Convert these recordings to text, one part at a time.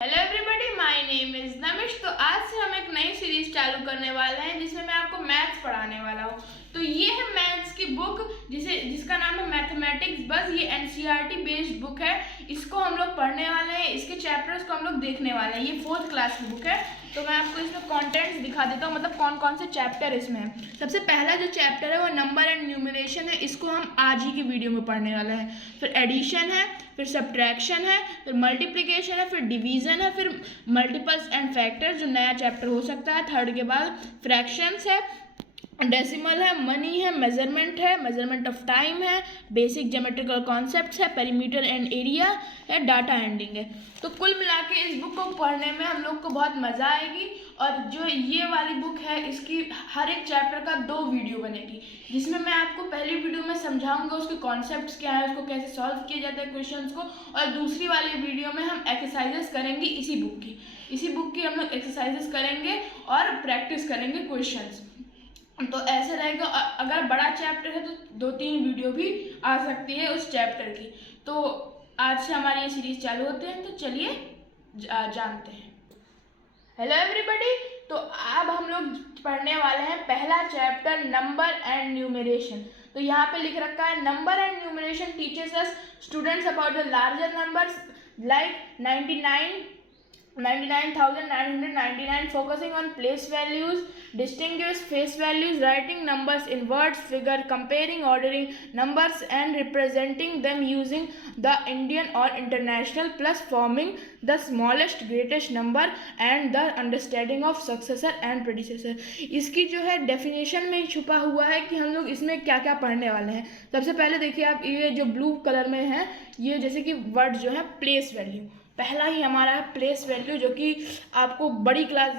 Hello everybody, my name is Namish. तो आज से हम एक नई सीरीज चालू करने वाले हैं जिसमें मैं आपको मैथ्स पढ़ाने वाला हूँ। तो ये है मैथ्स की बुक जिसका नाम है मैथमेटिक्स बस। ये एनसीईआरटी बेस्ड बुक है। इसको हम लोग पढ़ने वाले हैं, इसके चैप्टर्स को हम लोग देखने वाले हैं। ये 4th क्लास की बुक है। तो मैं आपको इसमें कंटेंट्स दिखा देता हूँ, मतलब कौन कौन से चैप्टर इसमें है। सबसे पहला जो चैप्टर है वो नंबर एंड न्यूमरेशन है। इसको हम आज ही की वीडियो में पढ़ने वाले हैं। फिर एडिशन है, फिर सब्ट्रैक्शन है, फिर मल्टीप्लिकेशन है, फिर डिवीजन है, फिर मल्टीपल्स एंड फैक्टर्स जो नया चैप्टर हो सकता है 3rd के बाद। फ्रैक्शंस है, डेसिमल है, मनी है, मेजरमेंट ऑफ टाइम है, बेसिक ज्योमेट्रिकल कॉन्सेप्ट्स है, पेरीमीटर एंड एरिया है, डाटा एंडिंग है। तो कुल मिला के इस बुक को पढ़ने में हम लोग को बहुत मज़ा आएगी। और जो ये वाली बुक है इसकी हर एक चैप्टर का 2 वीडियो बनेगी, जिसमें मैं आपको पहली वीडियो में समझाऊंगा उसके कॉन्सेप्ट्स क्या है, उसको कैसे सॉल्व किया जाता है क्वेश्चंस को। और दूसरी वाली वीडियो में हम एक्सरसाइजेस करेंगे इसी बुक की हम लोग एक्सरसाइजेस करेंगे और प्रैक्टिस करेंगे क्वेश्चंस। तो ऐसे रहेगा। अगर बड़ा चैप्टर है तो 2-3 वीडियो भी आ सकती है उस चैप्टर की। तो आज से हमारी ये सीरीज चालू होते हैं, तो चलिए जानते हैं। हेलो एवरीबॉडी, तो अब हम लोग पढ़ने वाले हैं पहला चैप्टर नंबर एंड न्यूमरेशन। तो यहाँ पे लिख रखा है number and numeration teachers us students about the larger numbers like 99,999, focusing on place values, distinguish face values, writing numbers in words, figure, comparing, ordering numbers and representing them using the Indian or international, plus forming the smallest greatest number and the understanding of successor and predecessor। इसकी जो है definition में छुपा हुआ है कि हम लोग इसमें क्या क्या पढ़ने वाले हैं। सबसे पहले देखिए आप, ये जो ब्लू कलर में है ये जैसे कि वर्ड जो है प्लेस वैल्यू, पहला ही हमारा है प्लेस वैल्यू, जो कि आपको बड़ी क्लास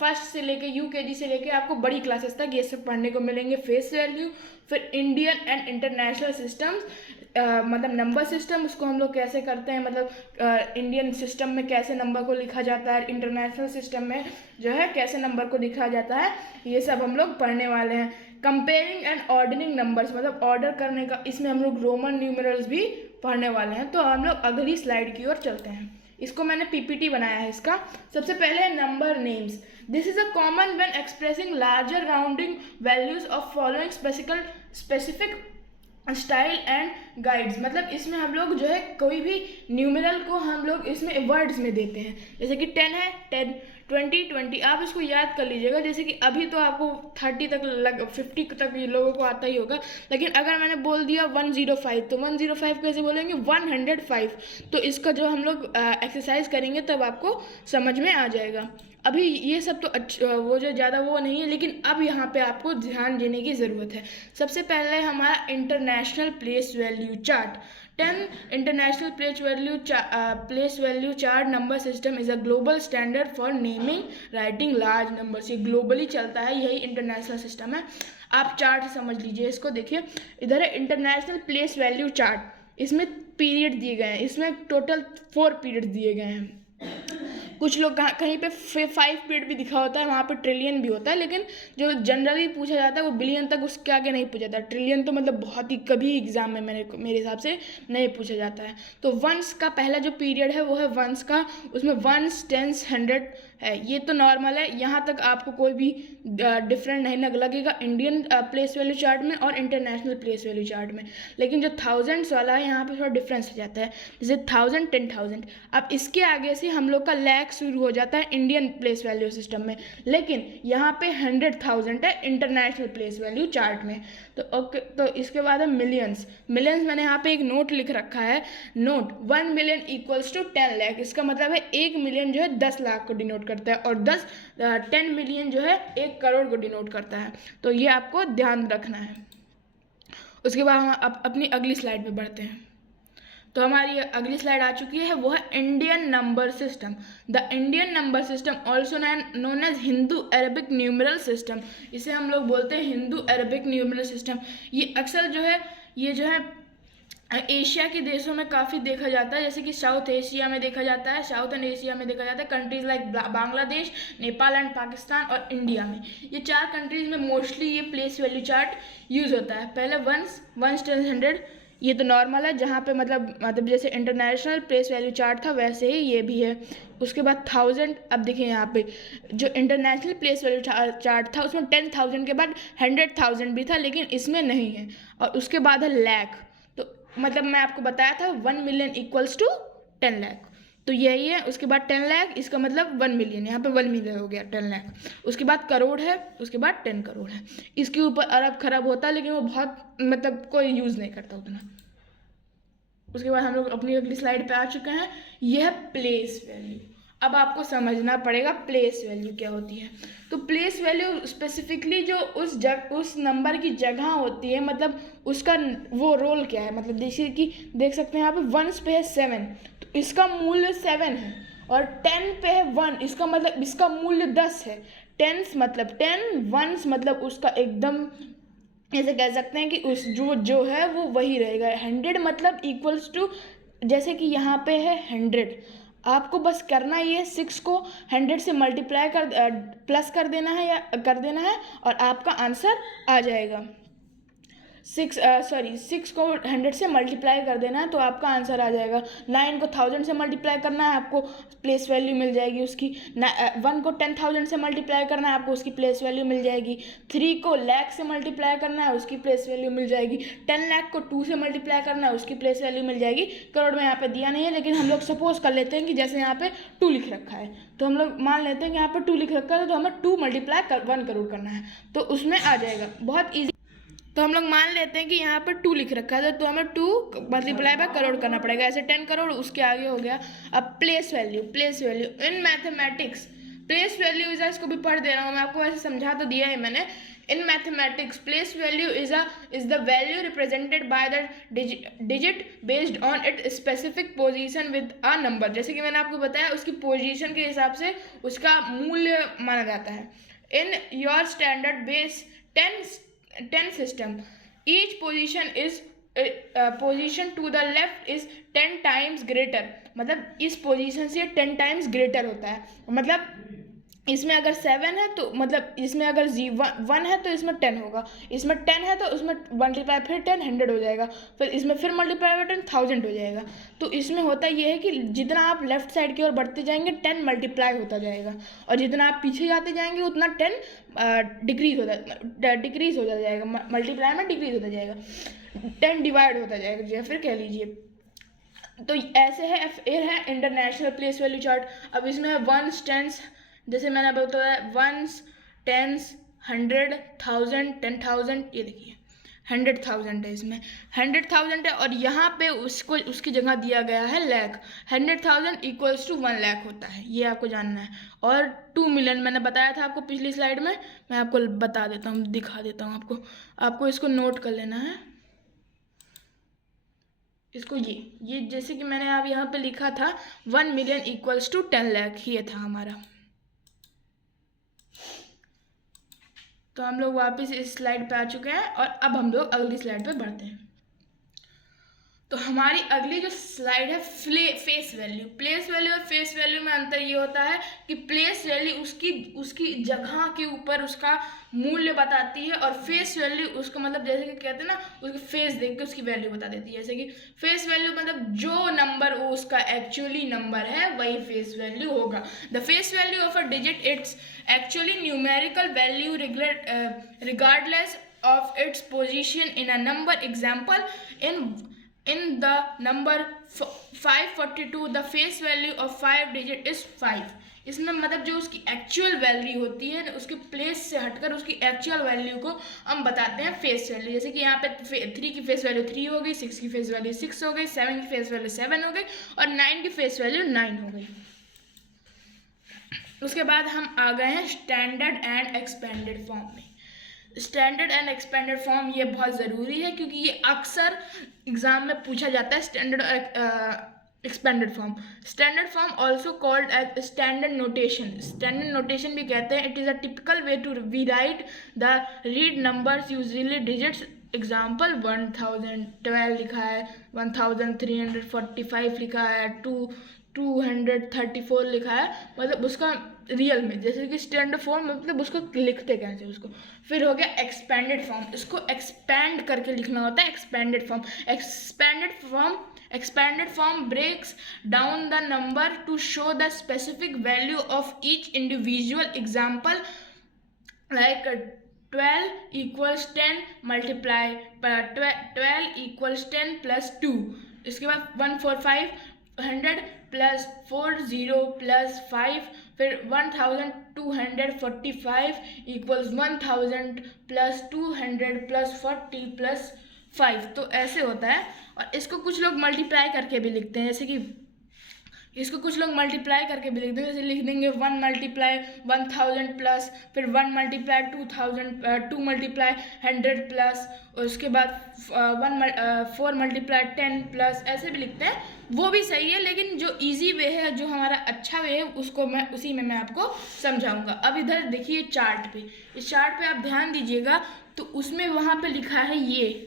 फर्स्ट से लेके यूकेजी से लेके आपको बड़ी क्लासेस तक ये सब पढ़ने को मिलेंगे। फेस वैल्यू, फिर इंडियन एंड इंटरनेशनल सिस्टम्स, मतलब नंबर सिस्टम, उसको हम लोग कैसे करते हैं, मतलब इंडियन सिस्टम में कैसे नंबर को लिखा जाता है, इंटरनेशनल सिस्टम में जो है कैसे नंबर को लिखा जाता है, ये सब हम लोग पढ़ने वाले हैं। कंपेयरिंग एंड ऑर्डरिंग नंबर्स, मतलब ऑर्डर करने का, इसमें हम लोग रोमन न्यूमरल्स भी पढ़ने वाले हैं। तो हम लोग अगली स्लाइड की ओर चलते हैं। इसको मैंने पीपीटी बनाया है इसका। सबसे पहले number names. This is a common when expressing larger rounding values of following specific style and guides, मतलब इसमें हम लोग जो है कोई भी न्यूमेरल को हम लोग इसमें वर्ड्स में देते हैं। जैसे कि 10 है 10, 20, आप इसको याद कर लीजिएगा। जैसे कि अभी तो आपको 30 तक 50 तक ये लोगों को आता ही होगा, लेकिन अगर मैंने बोल दिया 105 तो 105 कैसे बोलेंगे, 105। तो इसका जो हम लोग एक्सरसाइज करेंगे तब आपको समझ में आ जाएगा। अभी ये सब तो वो जो ज़्यादा वो नहीं है, लेकिन अब यहाँ पे आपको ध्यान देने की ज़रूरत है। सबसे पहले हमारा international place value chart. 10 international place value chart number system is a global standard for naming writing large numbers. ये ग्लोबली चलता है, यही इंटरनेशनल सिस्टम है। आप चार्ट समझ लीजिए इसको। देखिए इधर है इंटरनेशनल प्लेस वैल्यू चार्ट, इसमें पीरियड दिए गए हैं, इसमें टोटल 4 पीरियड दिए गए हैं। कुछ लोग कहीं पे 5 पीरियड भी दिखा होता है, वहाँ पे ट्रिलियन भी होता है, लेकिन जो जनरली पूछा जाता है वो बिलियन तक, उसके आगे नहीं पूछा जाता। ट्रिलियन तो मतलब बहुत ही कभी एग्जाम में मेरे हिसाब से नहीं पूछा जाता है। तो वंस का पहला जो पीरियड है वो है वंस का, उसमें 1, 10, 100 है। ये तो नॉर्मल है, यहाँ तक आपको कोई भी डिफरेंट नहीं लगेगा इंडियन प्लेस वैल्यू चार्ट में और इंटरनेशनल प्लेस वैल्यू चार्ट में। लेकिन जो थाउजेंड्स वाला है यहाँ पे थोड़ा डिफरेंस हो जाता है, जैसे 1000, 10,000। अब इसके आगे से हम लोग का लैख शुरू हो जाता है इंडियन प्लेस वैल्यू सिस्टम में, लेकिन यहाँ पे 100,000 है इंटरनेशनल प्लेस वैल्यू चार्ट में। तो ओके, तो इसके बाद है मिलियंस। मैंने यहाँ पे एक नोट लिख रखा है, note 1 million equals to 10 lakh. इसका मतलब है 1 मिलियन जो है 10 लाख को डिनोट करता है, और 10 मिलियन जो है 1 करोड़ को डिनोट करता है। तो ये आपको ध्यान रखना है। उसके बाद हम अपनी अगली स्लाइड पे बढ़ते हैं। तो हमारी अगली स्लाइड आ चुकी है, वो है Indian number system. The Indian number system also known as Hindu Arabic numeral system. इसे हम लोग बोलते हैं हिंदू अरबिक न्यूमरल सिस्टम। ये अक्सर जो है एशिया के देशों में काफ़ी देखा जाता है, जैसे कि साउथ एशिया में देखा जाता है, साउथ एंड एशिया में देखा जाता है, countries like Bangladesh, Nepal and Pakistan और इंडिया में। ये 4 कंट्रीज में मोस्टली ये प्लेस वैल्यू चार्ट यूज़ होता है। पहले 1, 10, 100, ये तो नॉर्मल है, जहाँ पे मतलब जैसे इंटरनेशनल प्लेस वैल्यू चार्ट था वैसे ही ये भी है। उसके बाद 1000, अब देखिए यहाँ पे जो इंटरनेशनल प्लेस वैल्यू चार्ट था उसमें 10,000 के बाद 100,000 भी था, लेकिन इसमें नहीं है। और उसके बाद है लाख, तो मतलब मैं आपको बताया था 1 मिलियन इक्वल्स टू 10 लाख, तो यही है। उसके बाद 10 लाख, इसका मतलब 1 मिलियन, यहाँ पे 1 मिलियन हो गया 10 लाख। उसके बाद करोड़ है, उसके बाद 10 करोड़ है। इसके ऊपर अरब खरब होता है, लेकिन वो बहुत मतलब कोई यूज़ नहीं करता उतना। उसके बाद हम लोग अपनी अगली स्लाइड पे आ चुके हैं। यह है प्लेस वैल्यू। अब आपको समझना पड़ेगा प्लेस वैल्यू क्या होती है। तो प्लेस वैल्यू स्पेसिफिकली जो उस नंबर की जगह होती है, मतलब उसका वो रोल क्या है। मतलब देखिए कि देख सकते हैं यहाँ पे वंस पे है 7, तो इसका मूल्य 7 है। और 10 पे है 1, इसका मतलब इसका मूल्य 10 है। टेंस मतलब 10, वंस मतलब उसका एकदम ऐसे कह सकते हैं कि उस जो है वो वही रहेगा। 100 मतलब इक्वल्स टू, जैसे कि यहाँ पे है 100, आपको बस करना ये 6 को 100 से मल्टीप्लाई प्लस कर देना है या कर देना है, और आपका आंसर आ जाएगा। 6 को 100 से मल्टीप्लाई कर देना है तो आपका आंसर आ जाएगा। 9 को 1000 से मल्टीप्लाई करना है, आपको प्लेस वैल्यू मिल जाएगी उसकी। 1 को 10,000 से मल्टीप्लाई करना है, आपको उसकी प्लेस वैल्यू मिल जाएगी। 3 को लाख से मल्टीप्लाई करना है, उसकी प्लेस वैल्यू मिल जाएगी। 10 लाख को 2 से मल्टीप्लाई करना है, उसकी प्लेस वैल्यू मिल जाएगी। करोड़ में यहाँ पे दिया नहीं है, लेकिन हम लोग सपोज कर लेते हैं कि जैसे यहाँ पे 2 लिख रखा है, तो हम लोग मान लेते हैं कि यहाँ पर 2 लिख रखा है, तो हमें 2 मल्टीप्लाई 1 करोड़ करना है, तो उसमें आ जाएगा। बहुत ईजी। तो हम लोग मान लेते हैं कि यहाँ पर 2 लिख रखा है, तो हमें 2 मल्टीप्लाई बाय करोड़ करना पड़ेगा। ऐसे 10 करोड़ उसके आगे हो गया। अब place value in mathematics place value is, इसको भी पढ़ दे रहा हूँ मैं आपको, ऐसे समझा तो दिया है मैंने। In mathematics place value is the value represented by the digit based on it specific position with a number. जैसे कि मैंने आपको बताया, उसकी पोजीशन के हिसाब से उसका मूल्य माना जाता है। In your standard base 10 system, each position to the left is 10 times greater, मतलब इस पोजीशन से 10 टाइम्स ग्रेटर होता है। मतलब इसमें अगर 7 है तो मतलब इसमें अगर 1 है तो इसमें 10 होगा, इसमें 10 है तो उसमें मल्टीप्लाई फिर 10 100 हो जाएगा, फिर इसमें फिर मल्टीप्लाई 10 1000 हो जाएगा। तो इसमें होता ये है कि जितना आप लेफ्ट साइड की ओर बढ़ते जाएंगे 10 मल्टीप्लाई होता जाएगा, और जितना आप पीछे जाते जाएंगे उतना 10 डिक्रीज होता जाएगा, मल्टीप्लाई में डिक्रीज होता जाएगा, 10 डिवाइड होता जाएगा, या फिर कह लीजिए। तो ऐसे है इंटरनेशनल प्लेस वैल्यू चार्ट। अब इसमें है वंस, टेंस, जैसे मैंने बताया वंस, टेंस, 100, 1000, 10,000, ये देखिए 100,000 है, इसमें 100,000 है, और यहाँ पे उसकी जगह दिया गया है लाख। 100,000 इक्वल्स टू 1 लाख होता है, ये आपको जानना है। और 2 मिलियन मैंने बताया था आपको पिछली स्लाइड में, मैं आपको बता देता हूँ, दिखा देता हूँ आपको इसको नोट कर लेना है। इसको ये जैसे कि मैंने आप यहाँ पे लिखा था 1 मिलियन इक्वल्स टू 10 लाख, ये था हमारा। तो हम लोग वापस इस स्लाइड पे आ चुके हैं, और अब हम लोग अगली स्लाइड पे बढ़ते हैं। तो हमारी अगली जो स्लाइड है फेस वैल्यू। प्लेस वैल्यू और फेस वैल्यू में अंतर ये होता है कि प्लेस वैल्यू उसकी जगह के ऊपर उसका मूल्य बताती है, और फेस वैल्यू उसको मतलब जैसे कि कहते हैं ना, उसके फेस देख के उसकी वैल्यू बता देती है। जैसे कि फेस वैल्यू मतलब जो नंबर उसका एक्चुअली नंबर है वही फेस वैल्यू होगा। The face value of a digit it's actually numerical value regardless of its position in a number. Example, in the number 542 the face value of 5 digit is 5। इसमें मतलब जो उसकी actual value होती है उसके place से हटकर उसकी एक्चुअल वैल्यू को हम बताते हैं फेस वैल्यू। जैसे कि यहाँ पे 3 की फेस वैल्यू 3 हो गई, 6 की फेस वैल्यू 6 हो गई, 7 की फेस वैल्यू 7 हो गई, और 9 की फेस वैल्यू 9 हो गई। उसके बाद हम आ गए हैं स्टैंडर्ड एंड एक्सपेंडेड फॉर्म में। स्टैंडर्ड एंड एक्सपेंडेड फॉर्म ये बहुत ज़रूरी है, क्योंकि ये अक्सर एग्जाम में पूछा जाता है। Standard expanded form, standard form also called as standard notation, standard notation भी कहते हैं। It is a typical way to we write the read numbers usually digits. Example 1012 लिखा है, 1345 लिखा है, 234 लिखा है, मतलब उसका रियल में, जैसे कि स्टैंडर्ड फॉर्म, मतलब उसको लिखते कैसे उसको। फिर हो गया एक्सपेंडेड फॉर्म, इसको एक्सपैंड करके लिखना होता है, expanded form. Expanded form breaks down the number to show the specific value of each individual. Example like 12 equals 10 multiply 12 equals 10 plus 2, इसके बाद 145 प्लस 40 प्लस 5, फिर 1245 इक्वल्स 1000 प्लस 200 प्लस 40 प्लस 5। तो ऐसे होता है। और इसको कुछ लोग मल्टीप्लाई करके भी लिखते हैं, जैसे कि इसको कुछ लोग मल्टीप्लाई करके भी लिख देंगे, जैसे लिख देंगे 1 मल्टीप्लाई 1000 प्लस, फिर 1 मल्टीप्लाई 2000, 2 मल्टीप्लाई 100 प्लस, उसके बाद 4 मल्टीप्लाई 10 प्लस, ऐसे भी लिखते हैं। वो भी सही है, लेकिन जो इजी वे है, जो हमारा अच्छा वे है, उसको मैं उसी में मैं आपको समझाऊंगा। अब इधर देखिए चार्ट पे, इस चार्ट पे आप ध्यान दीजिएगा, तो उसमें वहाँ पे लिखा है ये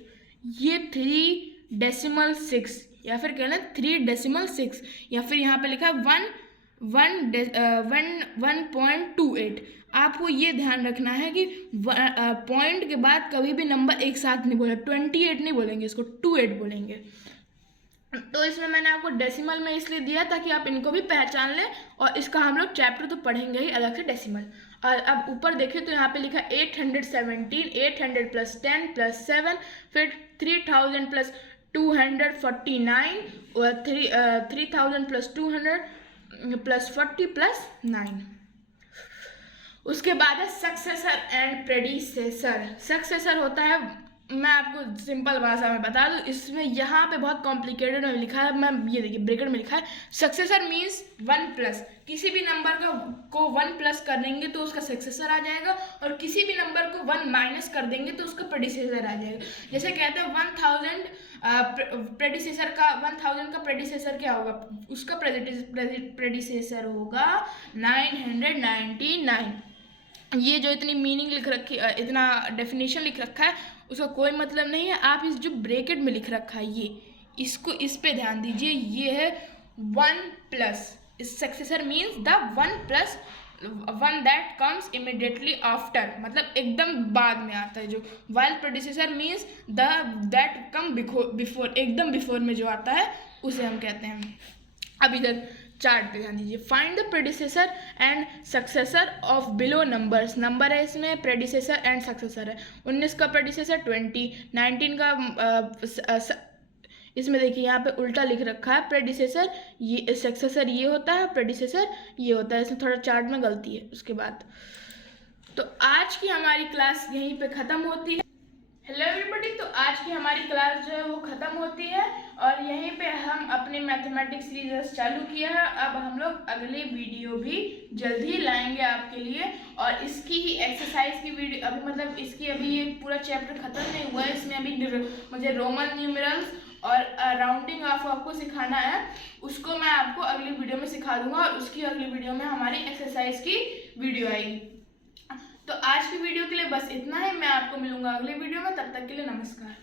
3.6 या फिर कहना 3.6, या फिर यहाँ पे लिखा है 1.28। आपको ये ध्यान रखना है कि पॉइंट के बाद कभी भी नंबर एक साथ नहीं बोले, 28 नहीं बोलेंगे, इसको 28 बोलेंगे। तो इसमें मैंने आपको डेसिमल में इसलिए दिया ताकि आप इनको भी पहचान लें, और इसका हम लोग चैप्टर तो पढ़ेंगे ही अलग से डेसिमल। और अब ऊपर देखें तो यहाँ पे लिखा 817, 800 प्लस 10 प्लस 7, फिर 3000 प्लस 249 और 3000 प्लस 200 प्लस 40 प्लस 9। उसके बाद है सक्सेसर एंड प्रेडिसेसर। सक्सेसर होता है, मैं आपको सिंपल भाषा में बता दूं, इसमें यहाँ पे बहुत कॉम्प्लिकेटेड में लिखा है, मैं ये देखिए ब्रैकेट में लिखा है सक्सेसर मीन्स 1 प्लस, किसी भी नंबर को 1 प्लस कर देंगे तो उसका सक्सेसर आ जाएगा, और किसी भी नंबर को 1 माइनस कर देंगे तो उसका प्रेडिसेसर आ जाएगा। जैसे कहते हैं 1000 प्रेडिसेसर का 1000 का प्रेडिसेसर क्या होगा, उसका प्रेडिसेसर होगा 999। ये जो इतनी मीनिंग लिख रखी, इतना डेफिनेशन लिख रखा है, उसका कोई मतलब नहीं है। आप इस जो ब्रैकेट में लिख रखा है इसको, इस पे ध्यान दीजिए, ये है 1 प्लस, इस successor means the 1 plus 1 that comes immediately after, मतलब एकदम बाद में आता है जो, while predecessor means the that come before, एकदम बिफोर में जो आता है उसे हम कहते हैं। अब इधर चार्ट पे ध्यान दीजिए, find the predecessor and successor of below numbers. Number है इसमें, प्रेडिसेसर एंड सक्सेसर है। 19 का प्रेडिसेसर 20, 19 का इसमें देखिए यहाँ पे उल्टा लिख रखा है, प्रेडिसेसर ये, सक्सेसर ये होता है, प्रेडिसेसर ये होता है, इसमें थोड़ा चार्ट में गलती है। उसके बाद तो आज की हमारी क्लास यहीं पे ख़त्म होती है। हेलो एवरीबॉडी, तो आज की हमारी क्लास जो है वो ख़त्म होती है, और यहीं पे हम अपने मैथमेटिक्स सीरीज चालू किया है। अब हम लोग अगली वीडियो भी जल्द ही लाएंगे आपके लिए, और इसकी ही एक्सरसाइज की वीडियो, अभी मतलब इसकी अभी ये पूरा चैप्टर ख़त्म नहीं हुआ है, इसमें अभी मुझे रोमन न्यूमेरल्स और राउंडिंग ऑफ आपको सिखाना है, उसको मैं आपको अगली वीडियो में सिखा दूंगा, और उसकी अगली वीडियो में हमारी एक्सरसाइज की वीडियो आएगी। तो आज की वीडियो के लिए बस इतना ही, मैं आपको मिलूंगा अगली वीडियो में, तब तक के लिए नमस्कार।